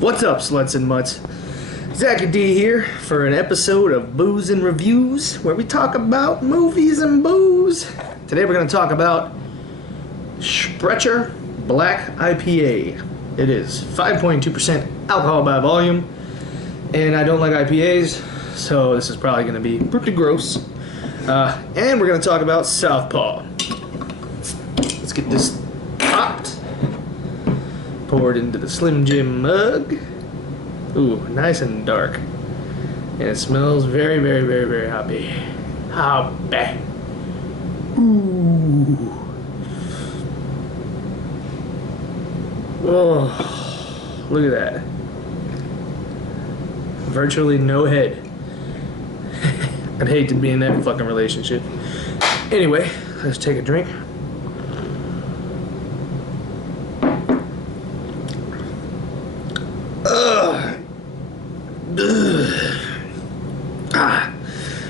What's up, sluts and mutts? Zachy D here for an episode of Booze and Reviews, where we talk about movies and booze. Today we're going to talk about Sprecher Black IPA. It is 5.2% alcohol by volume, and I don't like IPAs, so this is probably going to be pretty gross. And we're going to talk about Southpaw. Let's get this popped. Poured into the Slim Jim mug. Ooh, nice and dark. And it smells very, very, very, very hoppy. Hoppy. Ooh. Oh, look at that. Virtually no head. I'd hate to be in that fucking relationship. Anyway, let's take a drink.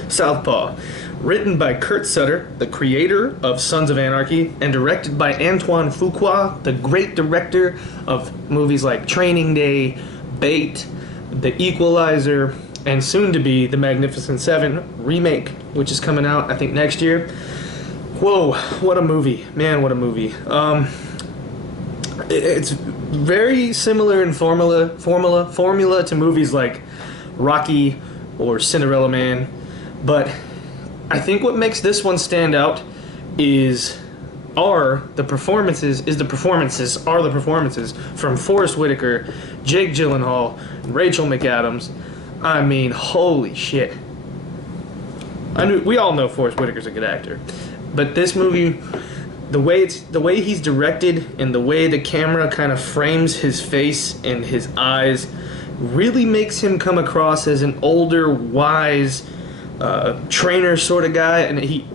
Southpaw. Written by Kurt Sutter, the creator of Sons of Anarchy, and directed by Antoine Fuqua, the great director of movies like Training Day, Bait, The Equalizer, and soon to be The Magnificent Seven remake, which is coming out, I think, next year. Whoa, what a movie. Man, what a movie. It's very similar in formula to movies like Rocky or Cinderella Man, but I think what makes this one stand out are the performances from Forest Whitaker, Jake Gyllenhaal, and Rachel McAdams. I mean, holy shit. We all know Forest Whitaker's a good actor, but this movie, the way he's directed and the way the camera kind of frames his face and his eyes really makes him come across as an older, wise trainer sort of guy, and he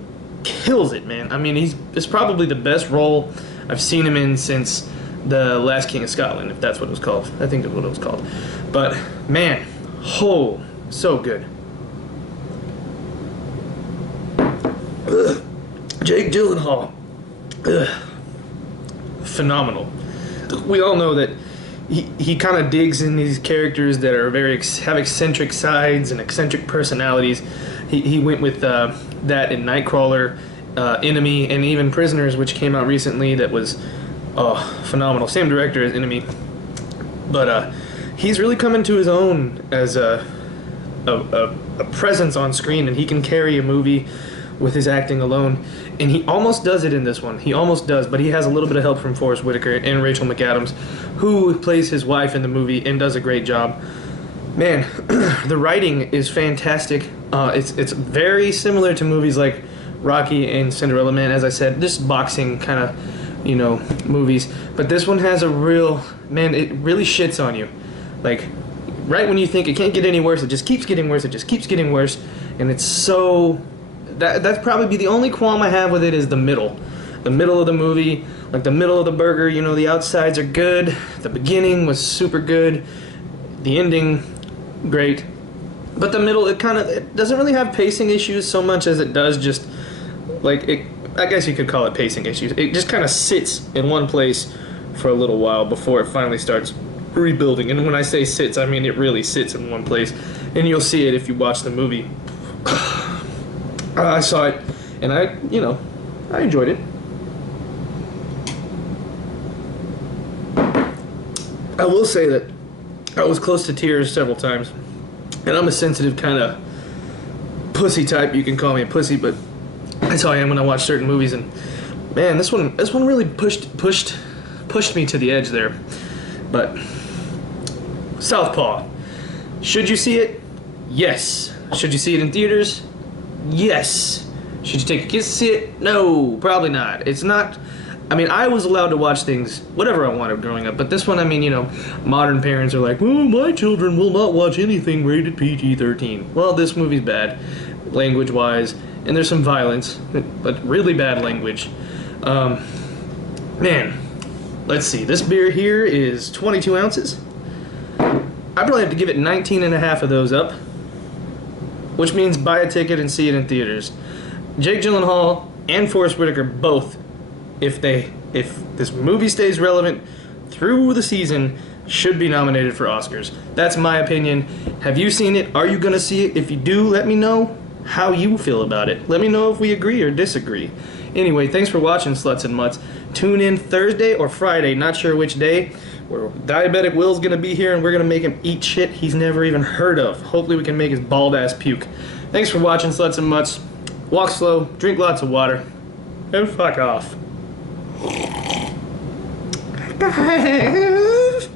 kills it, man. I mean, it's probably the best role I've seen him in since The Last King of Scotland, if that's what it was called. I think that's what it was called. But man, oh, so good. Ugh. Jake Gyllenhaal, phenomenal. We all know that he kind of digs in these characters that are have eccentric sides and eccentric personalities. He went with that in Nightcrawler, Enemy, and even Prisoners, which came out recently. That was phenomenal. Same director as Enemy, but he's really come into his own as a presence on screen, and he can carry a movie with his acting alone. And he almost does it in this one. He almost does, but he has a little bit of help from Forest Whitaker and Rachel McAdams, who plays his wife in the movie and does a great job. Man, the writing is fantastic. It's very similar to movies like Rocky and Cinderella Man, as I said, just boxing kind of, movies. But this one has a real, man, it really shits on you. Like, right when you think it can't get any worse, it just keeps getting worse, it just keeps getting worse. And it's so... That's probably the only qualm I have with it is the middle. The middle of the movie, like the middle of the burger, the outsides are good. The beginning was super good. The ending, great. But the middle, it doesn't really have pacing issues so much as it does just, I guess you could call it pacing issues. It just kind of sits in one place for a little while before it finally starts rebuilding. And when I say sits, I mean it really sits in one place. And you'll see it if you watch the movie. I saw it, and I enjoyed it. I will say that I was close to tears several times, and I'm a sensitive kind of pussy type. You can call me a pussy, but that's how I am when I watch certain movies. And man, this one really pushed me to the edge there. But Southpaw, should you see it? Yes. Should you see it in theaters? Yes. Should you take a kiss to see it? No, probably not. It's not... I mean, I was allowed to watch things, whatever I wanted growing up, but this one, modern parents are like, oh, my children will not watch anything rated PG-13. Well, this movie's bad, language-wise, and there's some violence, but really bad language. Man, let's see. This beer here is 22 ounces. I probably have to give it 19 and a half of those up, which means buy a ticket and see it in theaters. Jake Gyllenhaal and Forest Whitaker both, if this movie stays relevant through the season, should be nominated for Oscars. That's my opinion. Have you seen it? Are you gonna see it? If you do, let me know how you feel about it. Let me know if we agree or disagree. Anyway, thanks for watching, Sluts and Mutts. Tune in Thursday or Friday, not sure which day, where Diabetic Will's gonna be here and we're gonna make him eat shit he's never even heard of. Hopefully we can make his bald ass puke. Thanks for watching, Sluts and Mutts. Walk slow, drink lots of water, and fuck off. Guys.